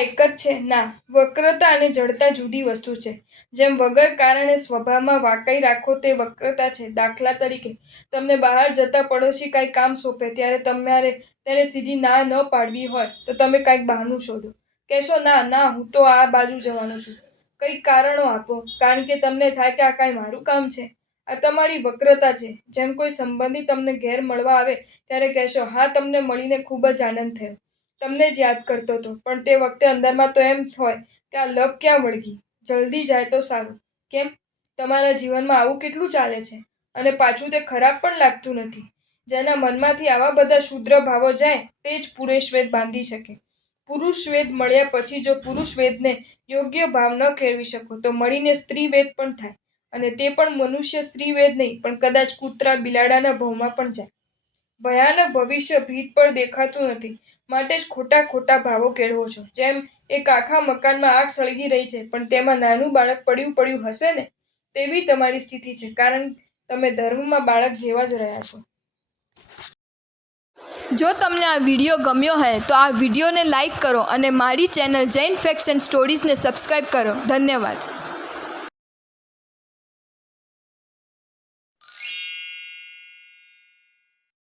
એક જ છે? ના, વક્રતા અને જડતા જુદી વસ્તુ છે. જેમ વગર કારણે સ્વભાવમાં વાકઈ રાખો તે વક્રતા છે. દાખલા તરીકે, તમને બહાર જતા પડોશી કાંઈ કામ સોંપે ત્યારે તમારે તેને સીધી ના ન પાડવી હોય તો તમે કાંઈક બહાનું શોધો. કહેશો, ના, હું તો આ બાજુ જવાનો છું. કંઈક કારણો આપો, કારણ કે તમને થાય કે આ કાંઈ મારું કામ છે. આ તમારી વક્રતા છે. જેમ કોઈ સંબંધી તમને ઘેર મળવા આવે ત્યારે કહેશો, હા, તમને મળીને ખૂબ જ આનંદ થયો. તમને જ યાદ કરતો હતો. પણ તે વખતે અંદરમાં તો એમ હોય કે આ લપ ક્યાં વળગી? જલ્દી જાય તો સારું. કેમ? તમારા જીવનમાં આવું કેટલું ચાલે છે? અને પાછું તે ખરાબ પણ લાગતું નથી. જેના મનમાંથી આવા બધા ક્ષુદ્ર ભાવો જાય તે જ પુરુષ વેદ બાંધી શકે. પુરુષ વેદ મળ્યા પછી જો પુરુષ વેદને યોગ્ય ભાવ ન કેળવી શકો તો મળીને સ્ત્રી વેદ પણ થાય. અને તે પણ મનુષ્ય સ્ત્રી વેદ નહીં, પણ કદાચ કૂતરા બિલાડાના ભવમાં પણ જાય. ભયાનક ભવિષ્ય ભીત પર દેખાતું નથી, માટે જ ખોટા ભાવો કેળવો છો. જેમ એક આખા મકાનમાં આગ સળગી રહી છે, પણ તેમાં નાનું બાળક પડ્યું હશે ને, તેવી તમારી સ્થિતિ છે, કારણ તમે ધર્મમાં બાળક જેવા જ રહ્યા છો. જો તમને આ વિડીયો ગમ્યો હોય તો આ વિડીયોને લાઈક કરો અને મારી ચેનલ જૈન ફેક્ટ્સ એન્ડ સ્ટોરીઝને સબસ્ક્રાઈબ કરો. ધન્યવાદ.